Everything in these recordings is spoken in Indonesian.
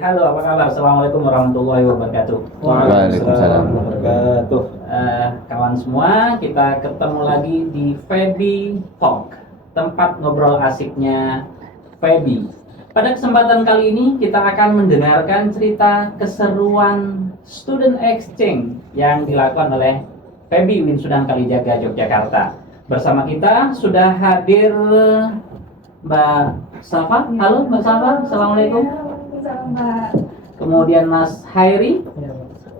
halo apa kabar? Assalamualaikum warahmatullahi wabarakatuh. Waalaikumsalam warahmatullahi wabarakatuh. Kawan semua, kita ketemu lagi di Febi Talk, tempat ngobrol asiknya Febi. Pada kesempatan kali ini kita akan mendengarkan cerita keseruan student exchange yang dilakukan oleh Febi Winsudan Kalijaga Yogyakarta. Bersama kita sudah hadir Mbak Safa. Halo Mbak Safa, Assalamualaikum. Mbak. Kemudian Mas Hairi,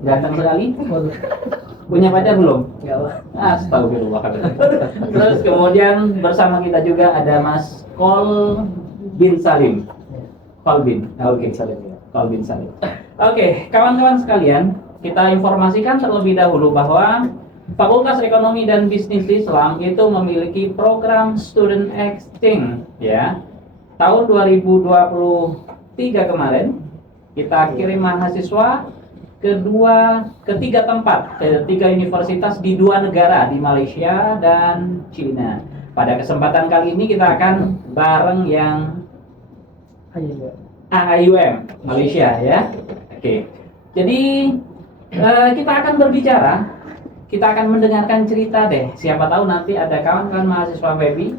ganteng sekali. Punya pacar belum? Enggak. Astagfirullah. Terus kemudian bersama kita juga ada Mas Kolbin Salim. Kolbin Salim. Oke, kawan-kawan sekalian, kita informasikan terlebih dahulu bahwa Fakultas Ekonomi dan Bisnis Islam itu memiliki program Student Exchange ya. Tahun 2023 kemarin kita kirim mahasiswa ke tiga tempat, ke tiga universitas di dua negara, di Malaysia dan Cina. Pada kesempatan kali ini kita akan bareng yang AIUM Malaysia ya. Oke. Jadi kita akan berbicara. Kita akan mendengarkan cerita deh. Siapa tahu nanti ada kawan-kawan mahasiswa Febi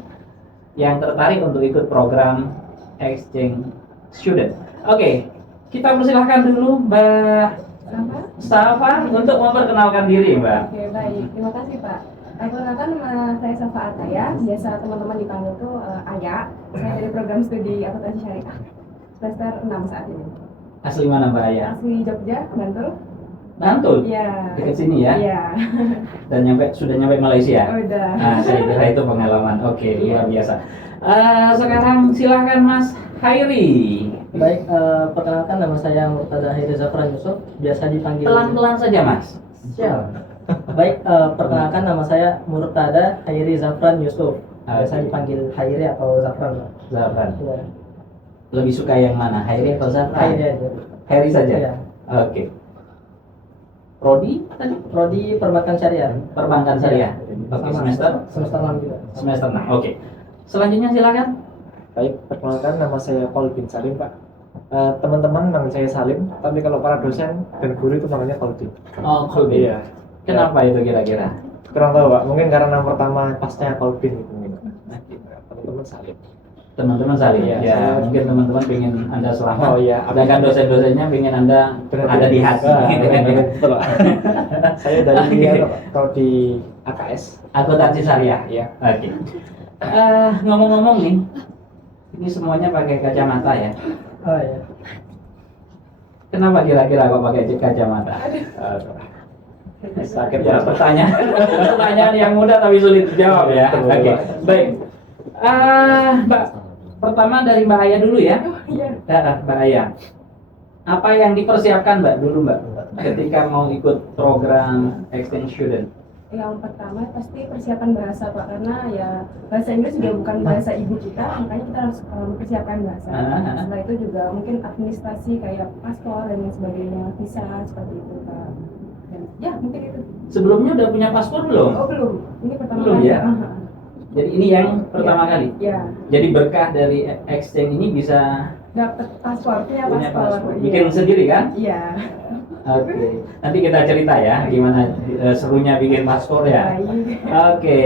yang tertarik untuk ikut program exchange student. Oke, kita persilahkan dulu Mbak Safa untuk memperkenalkan diri, Mbak. Oke, baik. Terima kasih, Pak. Perkenalkan, saya Safa Ataya. Biasa teman-teman dipanggil tuh Aya. Saya dari program studi akuntansi syariah semester 6 saat ini. Asli mana Mbak Aya? Asli Jogja, Bantul. Bantul? Iya. Dekat sini ya? Iya. Dan sudah nyampe Malaysia? Oh, udah. Nah, saya kira itu pengalaman. Oke, luar biasa. Sekarang silahkan Mas Hairi. Baik, perkenalkan nama saya Murtada Hairi Zafran Yusuf, biasa dipanggil. Pelan-pelan saja Mas. Siap. Baik, perkenalkan nama saya Murtada Hairi Zafran Yusuf, biasa dipanggil Hairi atau Zafran. Zafran. Ya. Lebih suka yang mana? Hairi atau Zafran? Hairi aja. Hairi saja? Ya. Oke. Prodi tadi? Prodi Perbankan Syariah. Perbankan Syariah. Oke, Sama, semester 6 juga. semester 6. Oke. Selanjutnya silakan. Baik, perkenalkan nama saya Kolbin Salim, Pak. Teman-teman manggil saya Salim, tapi kalau para dosen dan guru itu manggilnya Kolbin. Oh, Kolbin. Iya. Kenapa itu kira-kira? Kurang tahu, Pak. Mungkin karena nama pertama pasnya Kolbin gitu mungkin. Teman-teman Salim. Teman-teman Salim. Iya, Ya, saya- mungkin teman-teman pengen Anda selamat. Oh iya. Sedangkan dosen-dosennya pengen Anda ada di hati. Betul, Pak. Saya dari Prodi AKS. Akuntansi syariah. Iya. Oke. Ngomong-ngomong nih, ini semuanya pakai kacamata ya. Oh ya. Kenapa kira-kira kok pakai kacamata? Sakit Ya, ya, Pak. pertanyaan yang mudah tapi sulit dijawab ya. Betul, Oke, Pak. baik. Mbak, pertama dari Mbak Aya dulu ya. Iya. Mbak Aya. Apa yang dipersiapkan Mbak dulu Mbak ketika mau ikut program exchange student? Yang pertama pasti persiapan bahasa, Pak, karena ya bahasa Inggris juga bukan bahasa ibu kita, makanya kita harus mempersiapkan bahasa. Setelah itu juga mungkin administrasi kayak paspor dan lain sebagainya, visa seperti itu, Pak. Dan, ya mungkin itu. Sebelumnya udah punya paspor belum? Oh belum, ini pertama Belum kali. ya? Jadi ini yang pertama kali. Ya, Jadi berkah dari exchange ini bisa dapat paspor, punya punya paspor. paspor. Bikin sendiri kan? Iya. Oke. Nanti kita cerita ya gimana serunya bikin paspor ya. Baik. Oke,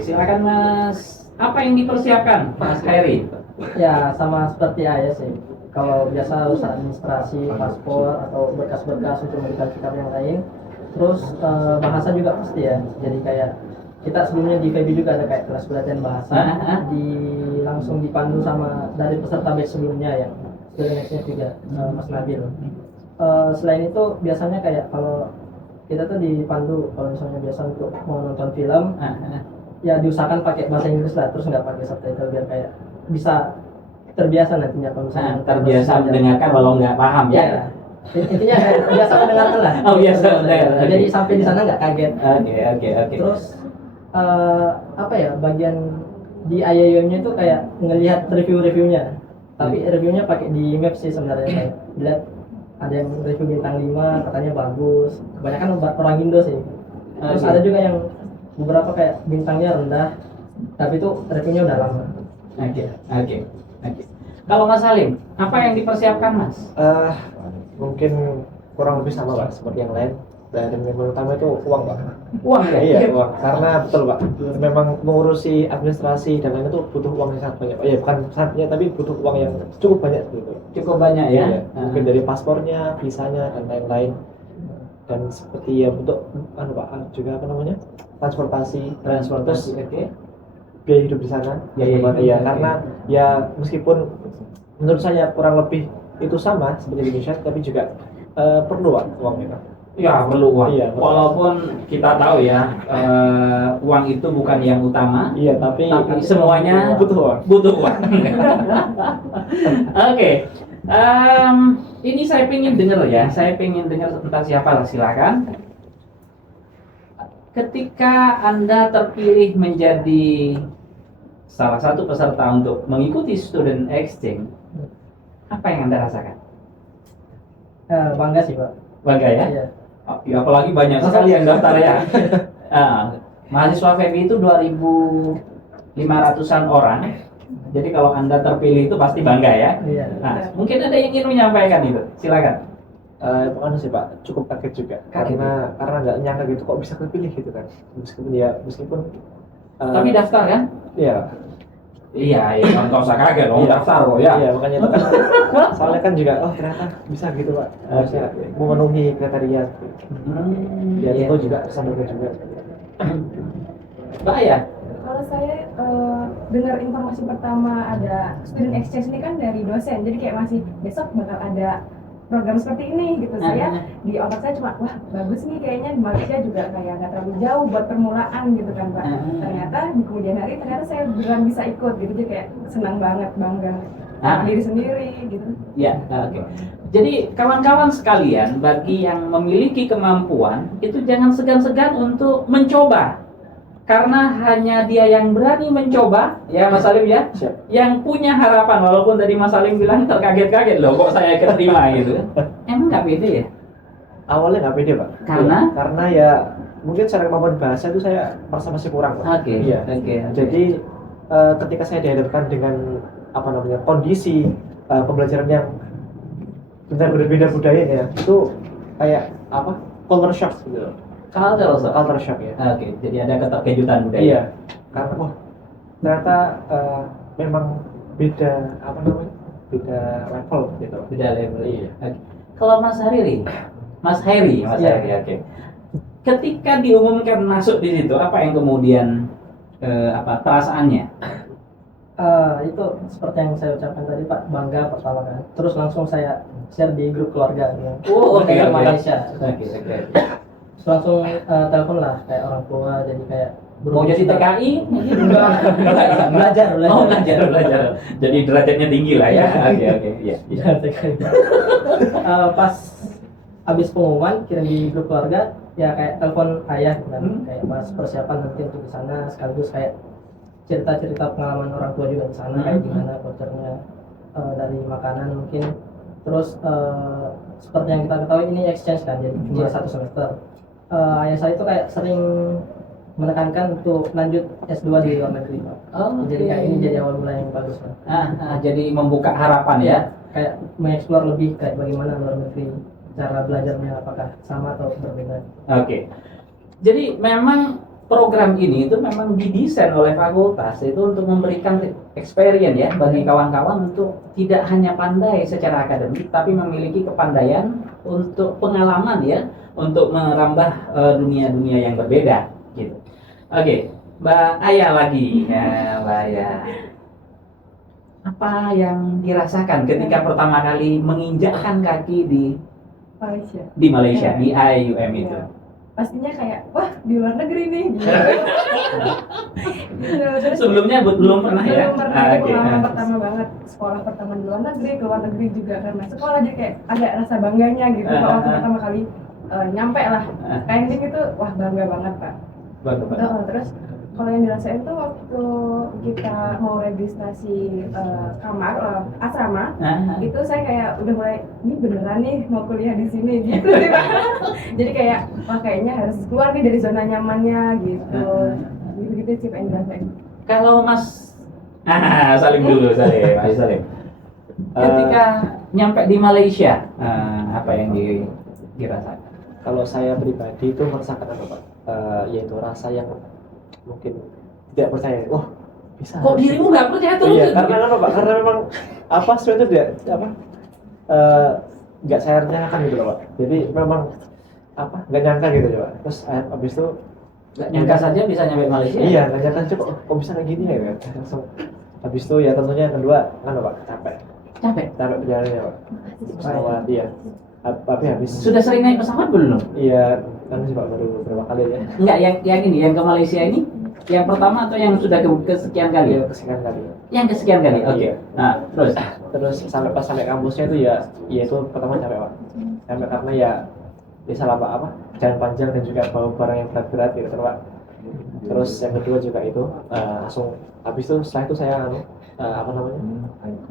silakan Mas. Apa yang dipersiapkan, Mas Heri? Ya, sama seperti Aya sih. Kalau biasa urusan administrasi, paspor atau berkas-berkas untuk berkas yang lain. Terus bahasa juga pasti ya. Jadi kayak kita sebelumnya di FEBI juga ada kayak kelas pelatihan bahasa, langsung dipandu sama dari peserta batch sebelumnya ya. Studentnya juga Mas Nabil. Selain itu biasanya kayak kalau kita tuh dipandu kalau misalnya biasa untuk mau nonton film, ya diusahakan pakai bahasa Inggris lah, terus nggak pakai subtitle biar kayak bisa terbiasa nantinya kalau misalnya Terbiasa mendengarkan walau nggak paham ya. Ya. Intinya kayak biasa mendengarkan lah. Oh, biasa mendengarkan. Jadi sampai di sana nggak kaget. Oke. Terus apa ya, bagian di IIUM-nya itu kayak ngelihat review-reviewnya. Tapi reviewnya pakai di map sih sebenarnya, kayak lihat ada yang review bintang 5 katanya bagus. Kebanyakan orang Indo sih. Terus ada juga yang beberapa kayak bintangnya rendah, tapi itu reviewnya udah lama. Oke. Kalau Mas Salim, apa yang dipersiapkan Mas? mungkin kurang lebih sama Pak seperti yang lain. Dan yang utama itu uang Pak. Uang ya? Iya uang. Karena betul Pak, memang mengurusi administrasi dan lain itu butuh uang yang sangat banyak. Oh iya bukan sangatnya tapi butuh uang yang cukup banyak gitu. Cukup banyak ya? Iya, mungkin dari paspornya, visanya dan lain-lain. Dan seperti ya untuk Pak juga apa namanya transportasi, Transportasi, oke. biaya hidup di sana. Biaya hidup, Iya, oke. karena ya meskipun menurut saya kurang lebih itu sama seperti di Indonesia, tapi juga perlu Pak uangnya. Ya perlu uang. Iya, perlu. Walaupun kita tahu ya uang itu bukan yang utama, Iya, tapi semuanya butuh uang. butuh uang. Oke, ini saya pengen dengar ya. Saya pengen dengar tentang siapa lah, silakan. Ketika Anda terpilih menjadi salah satu peserta untuk mengikuti student exchange, apa yang Anda rasakan? Bangga sih Pak. Bangga ya? Iya. Oh, ya apalagi banyak sekali yang daftar ya. Mahasiswa FEB itu 2.500-an orang. Jadi kalau Anda terpilih itu pasti bangga ya. Iya. Nah, mungkin ada yang ingin menyampaikan itu. Silakan. Bukan sih Pak, cukup kaget juga Kaget. karena nggak nyangka gitu kok bisa kepilih gitu kan. Meskipun Tapi daftar kan? ya Iya, ya, nggak usah kaget dong, Iya. daftar kok ya. iya makanya itu kan soalnya kan juga ternyata bisa gitu Pak, harusnya memenuhi kriteria ya Iya. itu juga sambil juga. Mbak ya? Kalau saya dengar informasi pertama ada student exchange ini kan dari dosen, jadi kayak masih besok bakal ada program seperti ini gitu. Saya di otak saya cuma wah bagus nih kayaknya di Malaysia juga kayak nggak terlalu jauh buat permulaan gitu kan Pak. Ternyata di kemudian hari ternyata saya beneran bisa ikut gitu, jadi kayak senang banget, bangga sama diri sendiri gitu. Ya, oke. Jadi kawan-kawan sekalian, bagi yang memiliki kemampuan itu jangan segan-segan untuk mencoba. Karena hanya dia yang berani mencoba, ya Mas Salim ya, Siap. yang punya harapan. Walaupun tadi Mas Salim bilang terkaget-kaget loh, kok saya keterima gitu. Emang nggak pede ya? Awalnya nggak pede Pak. Karena? Karena ya mungkin secara kemampuan bahasa itu saya merasa masih kurang Pak. Oke, Iya. oke. Jadi ketika saya dihadapkan dengan apa namanya kondisi pembelajaran yang benar berbeda budayanya itu kayak apa culture shock gitu. Culture shock ya. Oke, jadi ada keterkejutan budaya. Iya. Karena wah ternyata memang beda apa namanya beda level gitu. Beda level. Iya. Oke. Kalau Mas Heri, Iya. Heri, oke. Ketika diumumkan masuk di situ, apa yang kemudian perasaannya? Itu seperti yang saya ucapkan tadi Pak, bangga pertama kan. Terus langsung saya share di grup keluarga gitu. Oke. Malaysia. Oke. Terus langsung telepon lah kayak orang tua, jadi kayak Mau jadi TKI? belajar. Oh, belajar. Jadi derajatnya tinggi lah ya. Oke. Iya. Pas habis pengumuman kirim di grup keluarga, ya kayak telepon ayah gitu kan, kayak bahas persiapan nanti untuk di sana, sekaligus kayak cerita pengalaman orang tua juga di sana, kayak gimana culture-nya dari makanan mungkin. Terus seperti yang kita ketahui ini exchange kan, jadi cuma 1 semester. Ayah saya itu kayak sering menekankan untuk lanjut S2 di luar negeri Pak. Oh, Jadi kayak ini jadi awal mulai yang bagus Pak. Jadi membuka harapan ya. Kayak mengeksplor lebih kayak bagaimana luar negeri, cara belajarnya apakah sama atau berbeda. Oke. Jadi memang program ini itu memang didesain oleh fakultas itu untuk memberikan experience ya bagi kawan-kawan untuk tidak hanya pandai secara akademik tapi memiliki kepandaian untuk pengalaman ya, untuk merambah dunia-dunia yang berbeda gitu. Oke, Mbak Aya lagi ya, Mbak Aya. Apa yang dirasakan ketika pertama kali menginjakkan kaki di Malaysia. di IUM itu? Iya. Pastinya kayak wah di luar negeri nih gitu. Terus Sebelumnya belum pernah ya? belum pernah, itu Oke. pengalaman pertama banget, sekolah pertama di luar negeri, keluar negeri juga karena sekolah, jadi kayak ada rasa bangganya gitu kalau pertama kali nyampe lah landing itu wah bangga banget Pak. Bagus, Pak. Terus kalau yang dirasain tuh waktu kita mau registrasi kamar asrama, itu saya kayak udah mulai ini beneran nih mau kuliah di sini gitu sih Pak. Jadi kayak wah kayaknya harus keluar nih dari zona nyamannya gitu. Gitu sih Pak yang dirasain. Kalau Mas Salim dulu, Salim. Ketika nyampe di Malaysia, apa yang dirasakan? Kalau saya pribadi itu merasakan apa Pak? Yaitu rasa yang mungkin tidak percaya. Wah bisa. Kok dirimu nggak percaya terus? Iya, karena apa Pak? Karena memang apa sebenarnya dia apa nggak saya rencanakan gitu loh Pak. Jadi memang apa nggak nyangka gitu ya Pak. Terus habis itu Nggak nyangka saja bisa nyampe Malaysia. iya nggak nyangka coba kok bisa kayak gini ya kan. Langsung habis itu ya tentunya yang kedua kan Pak capek Capek. perjalanannya Pak. Pesawat iya. Tapi habis Sudah sering naik pesawat belum? iya kan sih Pak baru beberapa kali ya. Enggak, yang ini, yang ke Malaysia ini, yang pertama atau yang sudah kesekian kali? Iya kesekian kali. Yang kesekian kali. Oke. Iya. Nah, Terus sampai kampusnya itu ya itu pertama capek Pak. Capek karena ya salah apa jalan panjang dan juga bawa barang yang berat-berat gitu kan Pak. Terus yang kedua juga itu langsung habis itu setelah itu saya apa namanya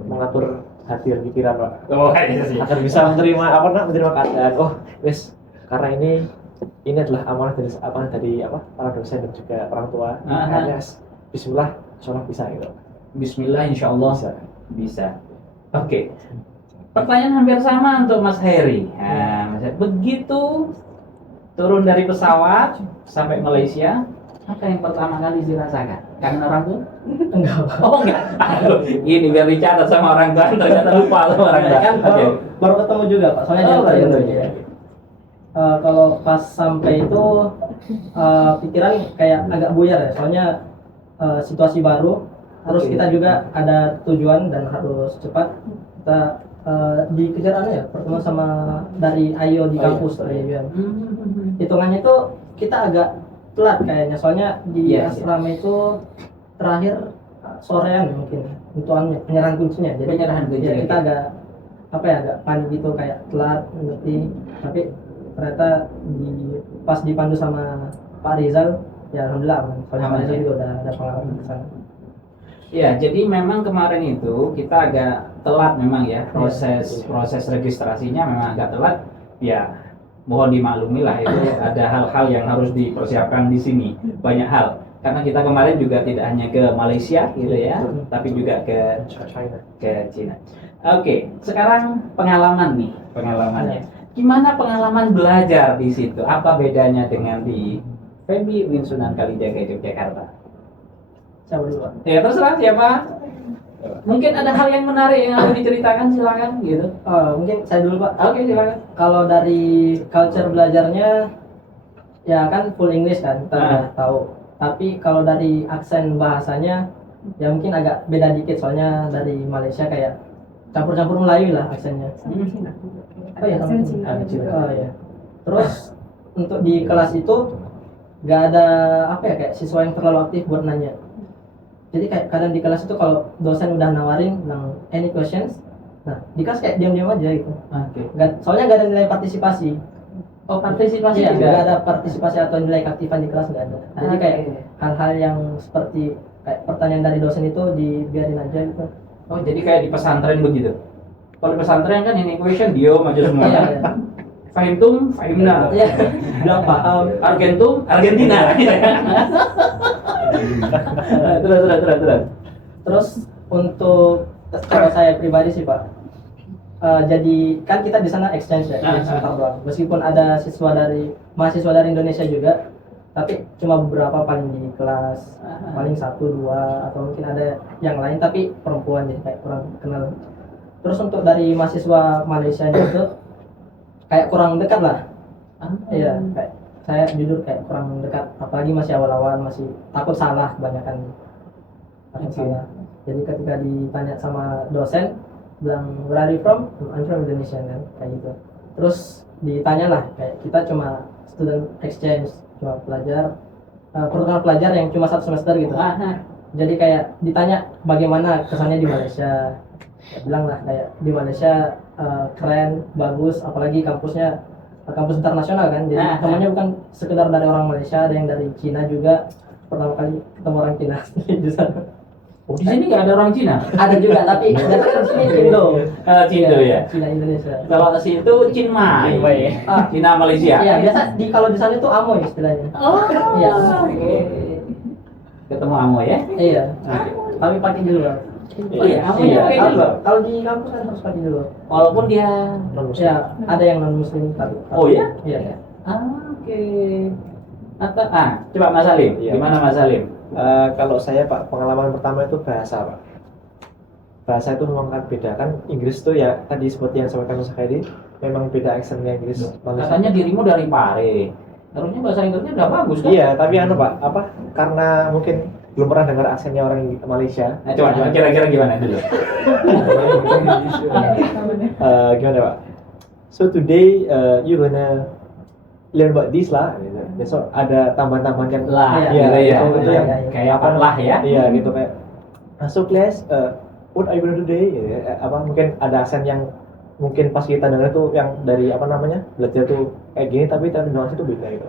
mengatur hati dan pikiran Pak oh iya sih. agar bisa menerima keadaan. Oh wes karena ini adalah amanah dari apa para dosen dan juga orang tua. Makanya Bismillah insyaallah bisa gitu. Bismillah, insya Allah Bisa. bisa. Oke. Pertanyaan hampir sama untuk Mas Heri. Nah, Mas Heri, begitu turun dari pesawat sampai Malaysia, apa yang pertama kali dirasakan? Kangen orang tua? Enggak. Oh enggak. Aduh, ini biar dicatat sama orang tua, ternyata lupa sama orang tua. Kan Oke. baru ketemu juga Pak, soalnya Oh, jauh baru dulu. ketemu. Kalau pas sampai itu pikiran kayak agak buyar ya, soalnya situasi baru, terus Oke. kita juga ada tujuan dan harus cepat. Kita dikejar ya, pertemuan sama dari Ayo di Oh, iya. kampus IUM. Hitungannya itu kita agak telat kayaknya, soalnya di Iya, asrama itu terakhir sorean mungkin untuk penyerahan kuncinya. Jadi Penyerahan kunci, ya, oke. kita agak apa ya agak panik gitu kayak telat ngerti, tapi ternyata pas dipandu sama Pak Rizal ya alhamdulillah aman. Soalnya Pak Aman, Rizal ya. juga udah ada pengalaman ke sana. Ya, jadi memang kemarin itu kita agak telat memang ya proses registrasinya memang agak telat. Ya, mohon dimaklumi lah itu ada hal-hal yang harus dipersiapkan di sini, banyak hal. Karena kita kemarin juga tidak hanya ke Malaysia gitu ya, tapi juga ke Cina. Oke, sekarang pengalamannya. Gimana pengalaman belajar di situ? Apa bedanya dengan di FEBI UIN Sunan Kalijaga Yogyakarta? Siapa dulu Pak? Ya terserah siapa. Mungkin ada hal yang menarik yang harus diceritakan, silakan gitu. Mungkin saya dulu Pak. Oke, silakan. Kalau dari culture belajarnya ya kan full English kan, kita udah tahu. Tapi kalau dari aksen bahasanya ya mungkin agak beda dikit, soalnya dari Malaysia kayak campur-campur Melayu lah aksennya. Oh ya, sama Aksen Cina. Cina. Oh ya. Terus untuk di kelas itu nggak ada apa ya kayak siswa yang terlalu aktif buat nanya. Jadi kayak kadang di kelas itu kalau dosen udah nawarin bilang any questions, nah di kelas kayak diam-diam aja gitu. Oke. Soalnya nggak ada nilai partisipasi. Oh, partisipasi Iya, juga. nggak ada partisipasi atau nilai keaktifan di kelas nggak ada. Jadi kayak hal-hal yang seperti kayak pertanyaan dari dosen itu dibiarin aja gitu. Oh, jadi kayak di pesantren begitu. Kalau di pesantren kan ini question diam aja semua. Iya, Kan? iya. Fahimtum, fahimna. Iya, udah paham. Argentum, Argentina. Terus. Terus untuk kalau saya pribadi sih Pak, jadi kan kita di sana exchange ya, sebentar doang. Meskipun ada mahasiswa dari Indonesia juga, tapi cuma beberapa paling di kelas, paling 1-2 atau mungkin ada yang lain tapi perempuan jadi kayak kurang kenal. Terus untuk dari mahasiswa Malaysia itu kayak kurang dekat lah. Iya, kayak saya jujur kayak kurang dekat, apalagi masih awal-awal, masih takut salah kebanyakan. Takut salah. Jadi ketika ditanya sama dosen, bilang where are you from? I'm from Indonesia kan, kayak gitu. Terus ditanya lah, kayak kita cuma student exchange, cuma pelajar, program pelajar yang cuma 1 semester gitu. Jadi kayak ditanya bagaimana kesannya di Malaysia. Ya, bilang lah kayak di Malaysia keren, bagus, apalagi kampusnya kampus internasional kan, jadi temannya bukan sekedar dari orang Malaysia, ada yang dari Cina juga. Pertama kali ketemu orang Cina di sana. Oh, di sini nggak ada orang Cina. Ada juga tapi datang sini Indo. Cindo ya. Cina Indonesia. Kalau situ Cinmai. Cina Malaysia. Iya, biasa kalau di sana itu Amoy istilahnya. Oh. Iya. Oke. Ketemu Amo ya. Iya. Tapi pakai jilbab. Oh iya, kamunya pakai jilbab. Kalau di kampus kan harus pakai dulu. Walaupun dia non-muslim. Ya, ada yang non muslim tapi. Oh iya? Iya. Oke. Atau coba Mas Salim, Iya. gimana Mas Salim? Kalau saya Pak, pengalaman pertama itu bahasa Pak. Bahasa itu memang kan beda kan. Inggris tuh ya tadi seperti yang sampaikan Mas Khairi, memang beda aksennya Inggris Malaysia. Katanya dirimu dari Pare. Harusnya bahasa Inggrisnya udah bagus kan? Iya, tapi Pak, karena mungkin belum pernah dengar aksennya orang Malaysia. Nah, coba kira-kira gimana dulu? Gimana Pak? So today you gonna learn about this lah. Gitu. Besok ada tambahan-tambahan yang Lah, iya, gitu ya. itu yang Kayak apa lah ya? Iya gitu kayak. So class, what are you gonna do today? Gitu. Mungkin ada aksen yang mungkin pas kita dengar itu yang dari belajar tuh kayak gini tapi terjemahan itu beda gitu.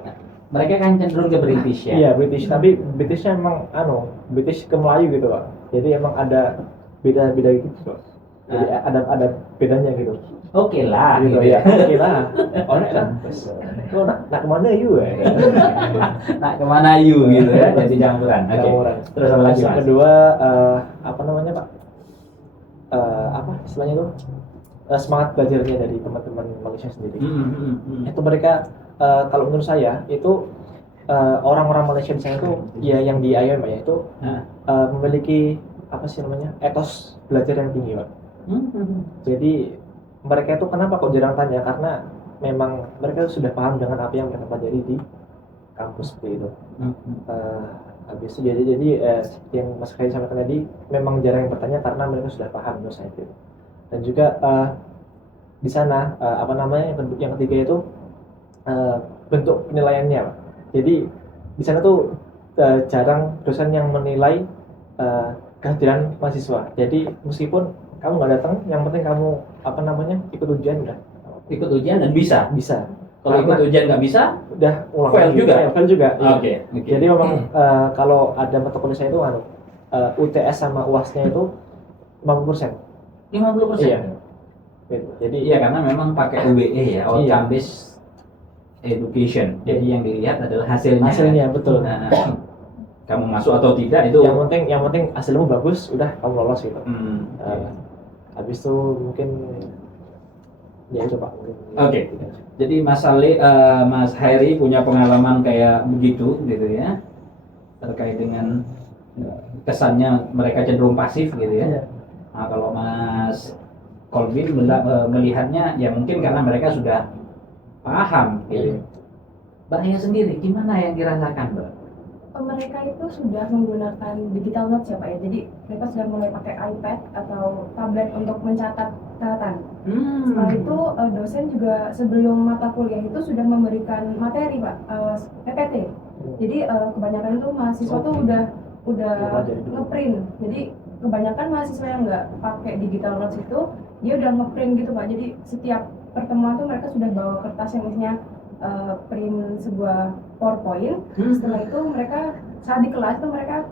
Mereka kan cenderung ke British ya. Iya British, tapi Britishnya emang British ke Melayu gitu Pak. Jadi emang ada beda gitu Pak. Jadi ada bedanya gitu. Oke lah, Gitu gitu ya. ya. Oke lah. Orang lah. Lo nak kemana you? Nah, kemana you gitu ya? Jadi campuran. Oke. Campuran. Terus apa lagi Yang Mas? kedua Pak? Istilahnya itu semangat belajarnya dari teman-teman Malaysia sendiri. Itu mereka kalau menurut saya itu orang-orang Malaysia di sana tuh ya yang di IOM ya itu memiliki etos belajar yang tinggi Pak. Jadi mereka itu kenapa kok jarang tanya, karena memang mereka sudah paham dengan apa yang mereka pelajari di kampus seperti itu. Habis itu jadi seperti yang Mas Khairi sampaikan tadi, memang jarang yang bertanya karena mereka sudah paham menurut saya itu. Dan juga di sana yang ketiga itu bentuk penilaiannya Pak. Jadi di sana tuh jarang dosen yang menilai kehadiran mahasiswa. Jadi meskipun kamu nggak datang, yang penting kamu ikut ujian udah. Ikut ujian dan bisa. Bisa. Kalau ikut ujian nggak bisa, Udah ulang fail lagi. juga? Fail juga. Iya. Oke. Jadi memang kalau ada mata kuliah saya itu UTS sama UAS-nya itu 50%. 50%. Iya. Gitu. Jadi Iya, karena memang pakai UBE ya, outcome Iya. based education. Jadi yang dilihat adalah hasilnya. hasilnya betul. Nah, kamu masuk atau tidak itu. Yang penting hasilmu bagus, udah kamu lolos gitu. Habis itu mungkin ya itu Pak. Oke. Jadi Mas Khairi punya pengalaman kayak begitu gitu ya, terkait dengan kesannya mereka cenderung pasif gitu ya. Iya. Nah, kalau Mas Kolbin melihatnya ya mungkin karena mereka sudah paham gitu. Mbaknya sendiri gimana yang dirasakan Mbak? Mereka itu sudah menggunakan digital notes ya Pak ya, jadi mereka sudah mulai pakai iPad atau tablet untuk mencatat catatan. Setelah itu dosen juga sebelum mata kuliah itu sudah memberikan materi Pak, PPT. Jadi kebanyakan itu mahasiswa tuh udah ngeprint. Jadi kebanyakan mahasiswa yang nggak pakai digital notes itu dia udah ngeprint gitu Pak. Jadi setiap pertemuan tuh mereka sudah bawa kertas yang isinya print sebuah PowerPoint. Setelah itu mereka saat di kelas itu mereka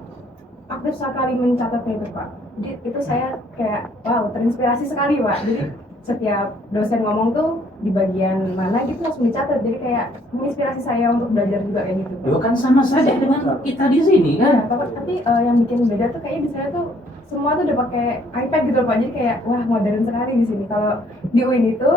aktif sekali mencatatnya itu Pak. Jadi itu saya kayak wow, terinspirasi sekali Pak. Jadi setiap dosen ngomong tuh di bagian mana gitu langsung dicatat. Jadi kayak menginspirasi saya untuk belajar juga kayak gitu Pak. Yo kan sama saja dengan kita di sini kan. Ya, tapi yang bikin beda tuh kayaknya di sana tuh semua tuh udah pakai iPad gitu Pak. Jadi kayak wah modern sekali di sini. Kalau di UIN itu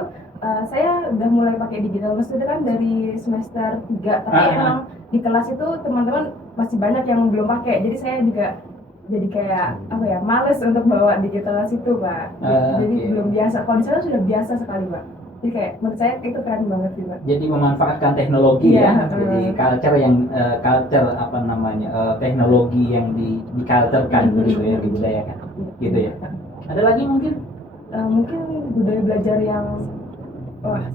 saya udah mulai pakai digital notes itu kan dari semester 3, tapi emang di kelas itu teman-teman masih banyak yang belum pakai. Jadi saya juga jadi kayak males untuk bawa digital notes itu Pak. Jadi belum biasa. Kalau di sana sudah biasa sekali Pak. Jadi kayak menurut saya itu keren banget sih Pak. Jadi memanfaatkan teknologi Iya, ya. Jadi teknologi yang diculturekan gitu ya, dibudayakan. Gitu ya. Ada lagi mungkin? Mungkin budaya belajar yang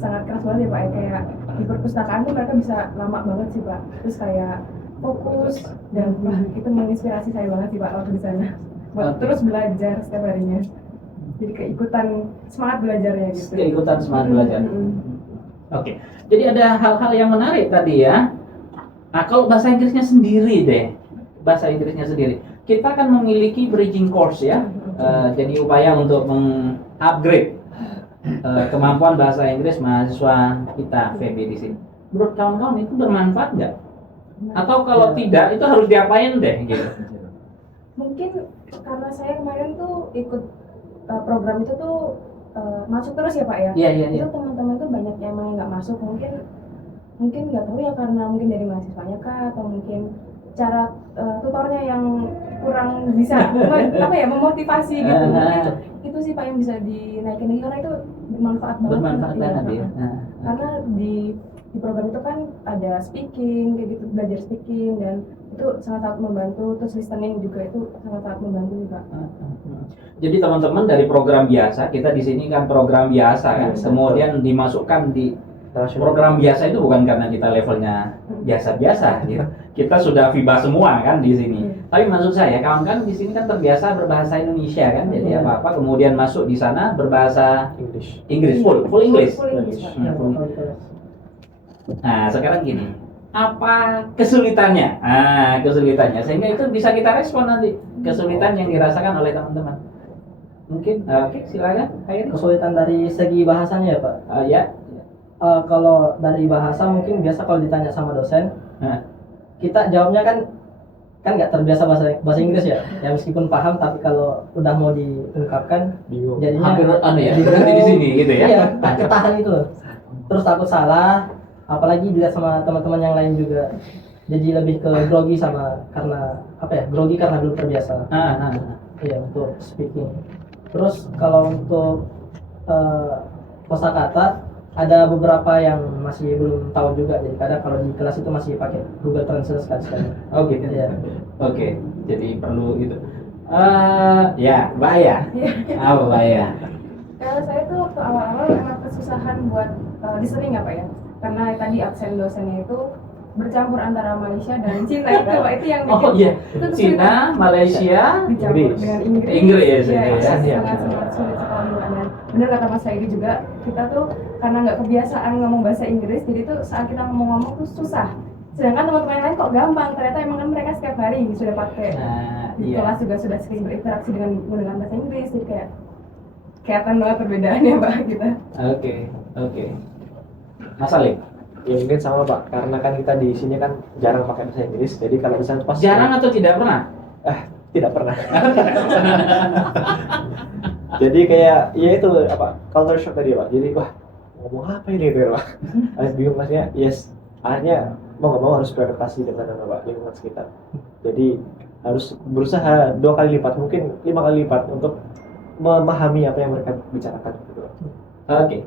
sangat keras banget ya Pak ya. Kayak di perpustakaan tuh mereka bisa lama banget sih Pak. Terus kayak fokus dan itu menginspirasi saya banget sih Pak waktu di sana. Buat terus belajar setiap harinya. Jadi keikutan semangat belajarnya gitu. Keikutan semangat belajar. Oke. Jadi ada hal-hal yang menarik tadi ya. Nah, kalau bahasa Inggrisnya sendiri deh. Bahasa Inggrisnya sendiri. Kita kan memiliki bridging course ya. Jadi upaya untuk mengupgrade kemampuan bahasa Inggris mahasiswa kita VB di sini. Menurut kawan-kawan itu bermanfaat nggak? Atau kalau tidak itu harus diapain deh gitu? Mungkin karena saya kemarin tuh ikut program itu tuh masuk terus ya Pak ya. Iya, iya, iya. Itu teman-teman tuh banyak yang emang nggak masuk, mungkin nggak tahu ya karena mungkin dari mahasiswanya kah atau mungkin cara tutornya yang kurang bisa memotivasi gitu. Mungkin itu sih Pak yang bisa dinaikin lagi karena itu bermanfaat banget. Bermanfaat banget ya. Karena di program itu kan ada speaking kayak gitu, belajar speaking, dan itu sangat-sangat membantu. Terus listening juga itu sangat-sangat membantu juga. Jadi teman-teman dari program biasa, kita di sini kan program biasa kan, Biasa. kemudian dimasukkan di program biasa itu bukan karena kita levelnya biasa-biasa, gitu. Kita sudah FIBA semua kan di sini. Tapi maksud saya, kawan-kawan di sini kan terbiasa berbahasa Indonesia kan, jadi apa-apa kemudian masuk di sana berbahasa Inggris, full English. Full English, Pak. Nah, sekarang gini, apa kesulitannya? Kesulitannya sehingga itu bisa kita respon nanti kesulitan yang dirasakan oleh teman-teman. Mungkin, oke, silakan. Hayri. Kesulitan dari segi bahasanya ya Pak. Ya. Kalau dari bahasa mungkin biasa kalau ditanya sama dosen, Nah. kita jawabnya kan nggak terbiasa bahasa Inggris ya. Ya meskipun paham tapi kalau udah mau diungkapkan bingung. jadinya Hampir ya, bingung. berhenti di sini gitu ya. Iya, tak ketahan itu loh. Terus takut salah, apalagi dilihat sama teman-teman yang lain juga. Jadi lebih ke grogi grogi karena belum terbiasa. Iya, untuk speaking. Terus kalau untuk kosakata ada beberapa yang masih belum tahu juga, jadi kadang kalau di kelas itu masih pakai Google Translate sekali-sekali. Oh gitu. Iya. Oke, jadi perlu itu. Ya, Mbak Aya. Apa Mbak Aya? Kalau saya tuh waktu awal-awal emang kesusahan buat listening apa ya, karena tadi absen dosennya itu bercampur antara Malaysia dan Cina itu Pak, itu yang bikin Oh iya, itu Cina, Malaysia, dicampur Inggris. dengan Inggris. Inggris, Ya, ya, itu ya. sangat sulit sekali Pak. Dan benar kata Mas Saidi juga, kita tuh karena nggak kebiasaan ngomong bahasa Inggris, jadi tuh saat kita ngomong tuh susah. Sedangkan teman-teman yang lain kok gampang, ternyata emang kan mereka setiap hari sudah pakai di iya. kelas juga sudah sering berinteraksi dengan menggunakan bahasa Inggris, jadi kayak kelihatan banget perbedaannya Pak kita. Oke. Mas Alif, Ya mungkin sama Pak, karena kan kita di sini kan jarang pakai bahasa Inggris, jadi kalau misalnya pas jarang atau tidak pernah? tidak pernah. Jadi kayak ya itu apa culture shock tadi Pak. Jadi wah ngomong apa ini gitu ya Pak. Harus bingung maksudnya. Akhirnya mau nggak mau harus beradaptasi dengan apa lingkungan sekitar. Jadi harus berusaha 2 kali lipat, mungkin 5 kali lipat untuk memahami apa yang mereka bicarakan gitu. Oke.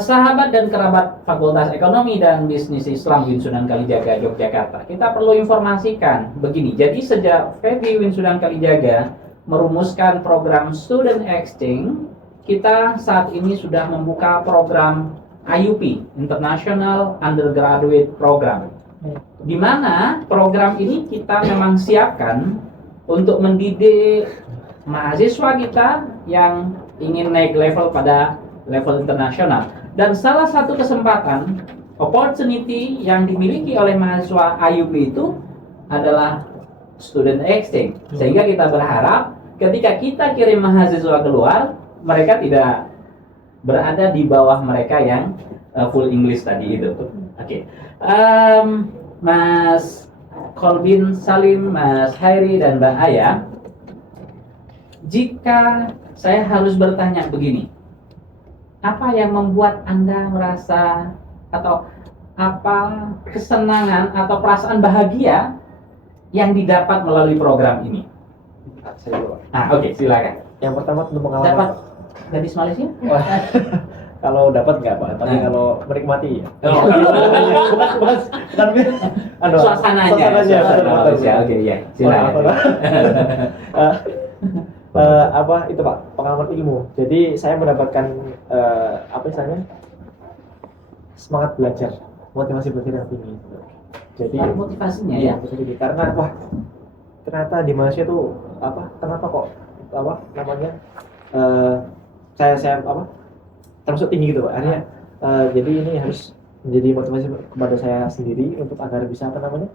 Sahabat dan kerabat Fakultas Ekonomi dan Bisnis Islam Win Sunan Kalijaga Yogyakarta, kita perlu informasikan begini. Jadi sejak FEBI Win Sunan Kalijaga merumuskan program Student Exchange, kita saat ini sudah membuka program IUP, International Undergraduate Program, di mana program ini kita memang siapkan untuk mendidik mahasiswa kita yang ingin naik level pada level internasional. Dan salah satu kesempatan opportunity yang dimiliki oleh mahasiswa IUP itu adalah student exchange. Sehingga kita berharap ketika kita kirim mahasiswa keluar, mereka tidak berada di bawah mereka yang full English tadi itu. Oke. Mas Kolbin Salim, Mas Hayri, dan Mbak Aya, jika saya harus bertanya begini, apa yang membuat Anda merasa atau apa kesenangan atau perasaan bahagia yang didapat melalui program ini? Saya dulu, Pak. Oke, silakan. Yang pertama untuk Dapat pengalaman. gadis Malaysia? Wah, kalau dapat nggak Pak, tapi Nah. kalau menikmati ya. Oh. bukan Suasananya Malaysia. Oke, iya. Silakan. Apa itu Pak, pengalaman ilmu. Jadi saya mendapatkan apa istilahnya semangat belajar, motivasi belajar yang tinggi. Jadi Motivasinya iya, ya. bisa jadi karena wah ternyata di Malaysia tuh kenapa kok apa namanya saya apa termasuk tinggi gitu Pak. Akhirnya jadi ini harus menjadi motivasi kepada saya sendiri untuk agar bisa apa namanya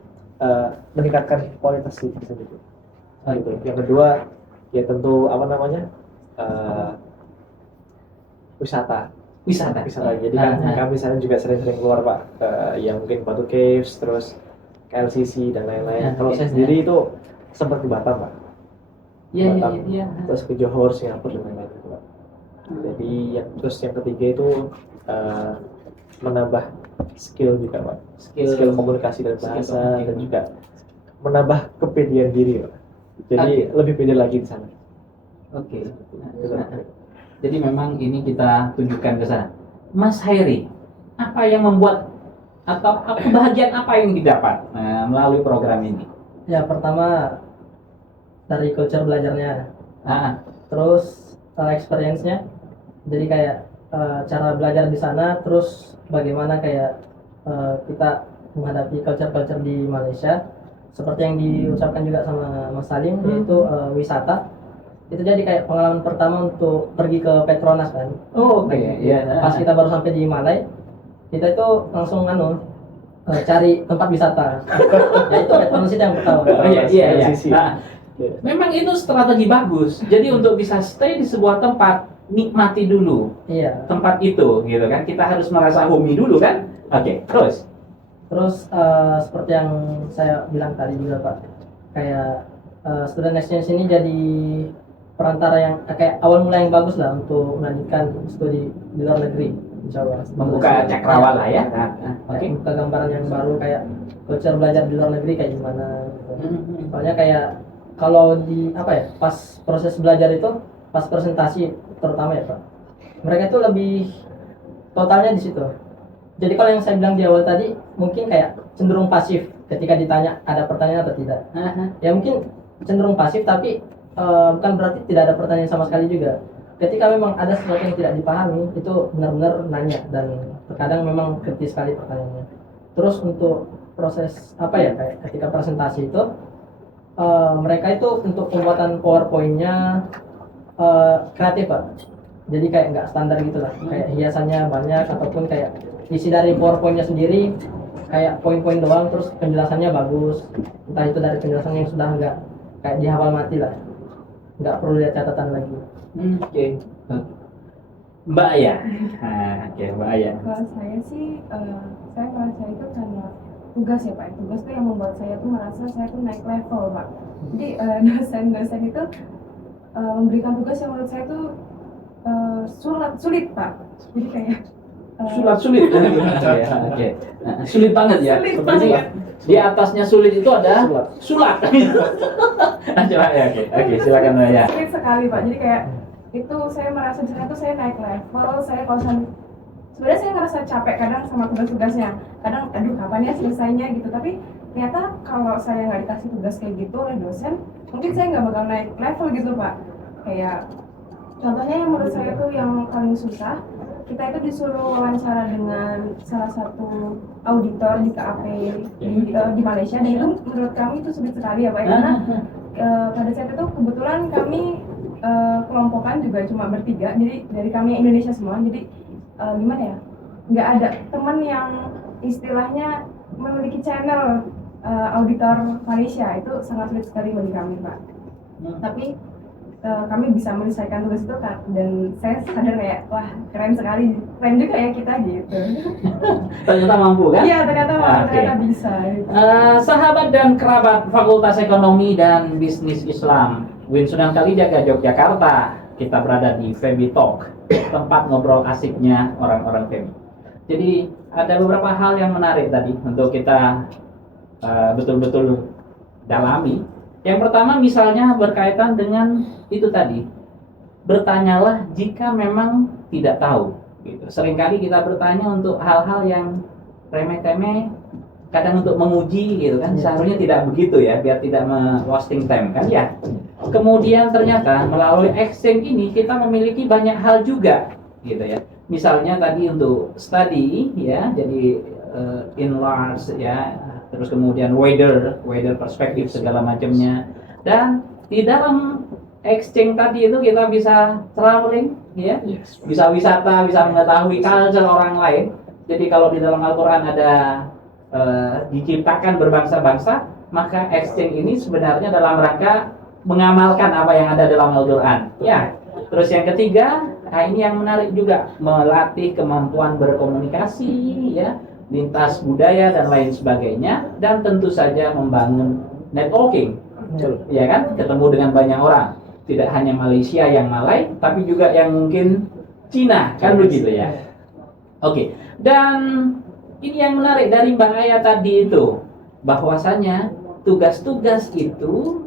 meningkatkan kualitas di gitu. Gitu. Yang kedua ya tentu apa namanya wisata. Jadi kan kami sana juga sering-sering keluar Pak, yang mungkin Batu Caves, terus KLCC dan lain-lain. Kalau saya sendiri itu sempat ke Batam Pak. Iya, Batam, iya. terus ke Johor, Singapura dan lain-lain gitu, Pak. Jadi terus yang ketiga itu menambah skill juga Pak, skill komunikasi dan bahasa dan juga menambah kepedean diri Pak. Jadi lebih pede lagi di sana. Oke. Jadi memang ini kita tunjukkan ke sana. Mas Hairi, apa yang membuat atau kebahagiaan apa yang didapat melalui program ini? Ya pertama dari culture belajarnya, terus experience-nya. Jadi kayak cara belajar di sana, terus bagaimana kayak kita menghadapi culture di Malaysia. Seperti yang diucapkan juga sama Mas Salim, yaitu wisata. Itu jadi kayak pengalaman pertama untuk pergi ke Petronas kan. Oh, oke. Ya, pas kita baru sampai di Malai, kita itu langsung cari tempat wisata. Yaitu Petronas itu yang pertama. Iya. Sisi. Nah, memang itu strategi bagus. Jadi untuk bisa stay di sebuah tempat, nikmati dulu Iya. tempat itu, gitu kan? Kita harus merasa homey dulu kan? Oke, terus. Terus seperti yang saya bilang tadi juga Pak, kayak student exchange ini jadi perantara yang kayak awal mula yang bagus lah untuk melanjutkan studi di luar negeri, insya Allah. Membuka cakrawala lah ya. Oke. Membuka gambaran yang baru kayak culture belajar di luar negeri kayak gimana. Gitu. Soalnya kayak kalau di pas proses belajar itu, pas presentasi terutama ya Pak, mereka itu lebih totalnya di situ. Jadi kalau yang saya bilang di awal tadi mungkin kayak cenderung pasif ketika ditanya ada pertanyaan atau tidak. Ya mungkin cenderung pasif, tapi bukan berarti tidak ada pertanyaan sama sekali juga. Ketika memang ada sesuatu yang tidak dipahami, itu benar-benar nanya, dan terkadang memang kritis sekali pertanyaannya. Terus untuk proses kayak ketika presentasi itu mereka itu untuk pembuatan PowerPoint-nya kreatif Pak. Jadi kayak nggak standar gitu lah, kayak hiasannya banyak ataupun kayak isi dari PowerPoint-nya sendiri kayak poin-poin doang, terus penjelasannya bagus. Entah itu dari penjelasan yang sudah nggak kayak dihafal mati lah, nggak perlu lihat catatan lagi. Oke. Mbak ya. Oke, Mbak ya. Kalau saya sih, saya merasa itu karena tugas ya Pak. Tugas itu yang membuat saya tuh merasa saya tuh naik level Pak. Jadi dosen-dosen itu memberikan tugas yang menurut saya tuh sulit Pak. Jadi kayak Sulit. Oke. Sulit banget ya. Sulit Seperti banget. di atasnya sulit itu ada sulat. Coba ya, oke, silakan Mbak ya. sulit sekali Pak. Jadi kayak itu saya merasa di sana tuh saya naik level. Saya sebenarnya saya ngerasa capek kadang sama tugas-tugasnya. Kadang aduh kapan ya selesainya gitu. Tapi ternyata kalau saya nggak dikasih tugas kayak gitu oleh dosen, mungkin saya nggak bakal naik level gitu Pak. Kayak contohnya yang menurut saya tuh yang paling susah, kita itu disuruh wawancara dengan salah satu auditor di KAP di Malaysia, dan itu menurut kami itu sulit sekali ya Pak, karena pada saat itu kebetulan kami kelompokan juga cuma bertiga, jadi dari kami Indonesia semua, jadi gimana ya, nggak ada teman yang istilahnya memiliki channel auditor Malaysia, itu sangat sulit sekali bagi kami Pak. Tapi kami bisa menyelesaikan tugas itu kan, dan saya sadar kayak wah keren sekali, keren juga ya kita gitu. Ternyata mampu kan? Iya ternyata Oke. bisa. Gitu. Sahabat dan kerabat Fakultas Ekonomi dan Bisnis Islam UIN Sunan Kalijaga Yogyakarta, kita berada di Feby Talk, tempat ngobrol asiknya orang-orang Feby. Jadi ada beberapa hal yang menarik tadi untuk kita betul-betul dalami. Yang pertama misalnya berkaitan dengan itu tadi, bertanyalah jika memang tidak tahu. Gitu. Seringkali kita bertanya untuk hal-hal yang remeh-temeh, kadang untuk menguji gitu kan, seharusnya tidak begitu ya, biar tidak wasting time kan ya. Kemudian ternyata melalui exchange ini kita memiliki banyak hal juga gitu ya. Misalnya tadi untuk study ya, jadi enlarge ya, terus kemudian weather perspektif segala macamnya, dan di dalam exchange tadi itu kita bisa traveling ya, bisa wisata, bisa mengetahui culture orang lain. Jadi kalau di dalam Al-Quran ada diciptakan berbangsa-bangsa, maka exchange ini sebenarnya dalam rangka mengamalkan apa yang ada dalam Al-Quran ya. Terus yang ketiga, nah ini yang menarik juga, melatih kemampuan berkomunikasi ya, lintas budaya dan lain sebagainya, dan tentu saja membangun networking Ya kan? Ketemu dengan banyak orang. Tidak hanya Malaysia yang Malay, tapi juga yang mungkin Cina, kan begitu ya. Oke. Dan ini yang menarik dari Mbak Aya tadi itu, bahwasanya tugas-tugas itu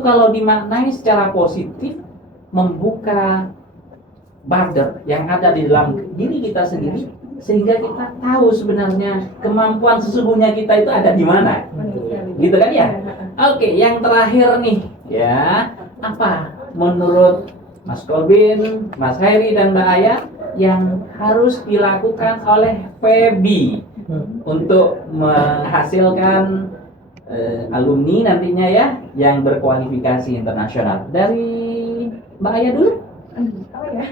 kalau dimaknai secara positif membuka border yang ada di dalam diri kita sendiri, sehingga kita tahu sebenarnya kemampuan sesungguhnya kita itu ada di mana. Gitu kan ya? Oke, yang terakhir nih ya, apa menurut Mas Kolbin, Mas Hairi dan Mbak Aya yang harus dilakukan oleh Febi untuk menghasilkan alumni nantinya ya yang berkualifikasi internasional? Dari Mbak Aya dulu. Apa ya?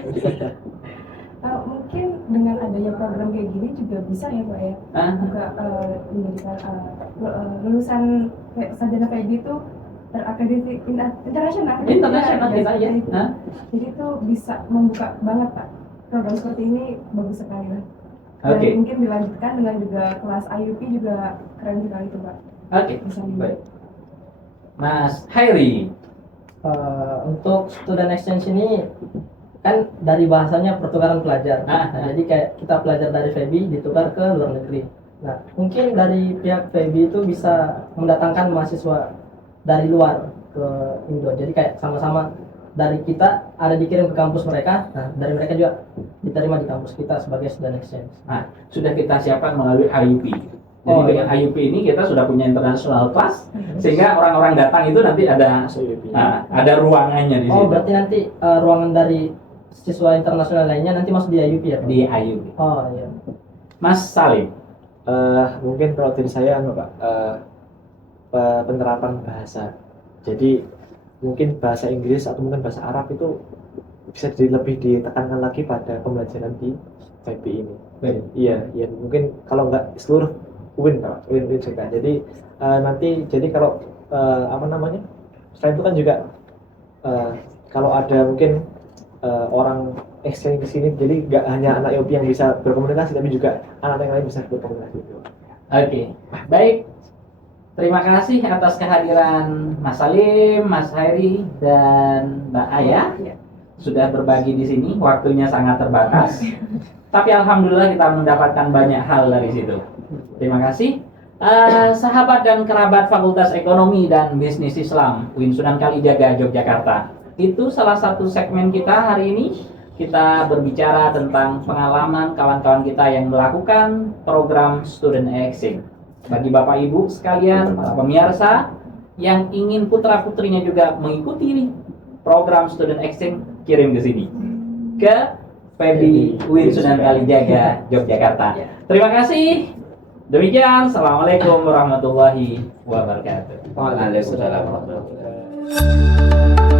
Mungkin dengan adanya program kayak gini juga bisa ya Pak ya, juga menjadikan lulusan sarjana PIB itu terakreditasi internasional. Internasional kita ya. Jadi itu bisa membuka banget Pak. Program seperti ini bagus sekali Pak. Dan Oke. mungkin dilanjutkan dengan juga kelas IUP juga keren sekali itu Pak. Oke. Bisa Baik. Mas Hairi. Untuk student exchange ini kan dari bahasanya pertukaran pelajar. Nah, jadi kayak kita pelajar dari FEBI ditukar ke luar negeri. Nah, mungkin dari pihak FEBI itu bisa mendatangkan mahasiswa dari luar ke Indo. Jadi kayak sama-sama dari kita ada dikirim ke kampus mereka. Nah, dari mereka juga diterima di kampus kita sebagai student exchange. Nah, sudah kita siapkan melalui IUP. Jadi dengan IUP ini kita sudah punya international class, sehingga orang-orang datang itu nanti ada ruangannya di situ. Oh, berarti nanti ruangan dari siswa internasional lainnya nanti masuk di IUP ya Pak? Di IUP. Oh iya. Mas Salim. Mungkin kalau dari saya Pak, penerapan bahasa. Jadi mungkin bahasa Inggris atau mungkin bahasa Arab itu bisa lebih ditekankan lagi pada pembelajaran di FEB ini. Iya, mungkin kalau nggak seluruh win juga. Jadi nanti kalau selain itu kan juga kalau ada mungkin orang exchange di sini, jadi nggak hanya anak IOP yang bisa berkomunikasi, tapi juga anak yang lain bisa berkomunikasi. Oke, baik. Terima kasih atas kehadiran Mas Salim, Mas Hairi, dan Mbak Aya sudah berbagi di sini. Waktunya sangat terbatas, tapi alhamdulillah kita mendapatkan banyak hal dari situ. Terima kasih. Sahabat dan kerabat Fakultas Ekonomi dan Bisnis Islam UIN Sunan Kalijaga Yogyakarta. Itu salah satu segmen kita hari ini. Kita berbicara tentang pengalaman kawan-kawan kita yang melakukan program Student Exchange. Bagi Bapak Ibu sekalian, para pemirsa yang ingin putra-putrinya juga mengikuti program Student Exchange, kirim ke sini. Ke FEBI UIN Sunan Kalijaga Yogyakarta. Terima kasih. Demikian, Assalamualaikum warahmatullahi wabarakatuh. Waalaikumsalam warahmatullahi wabarakatuh.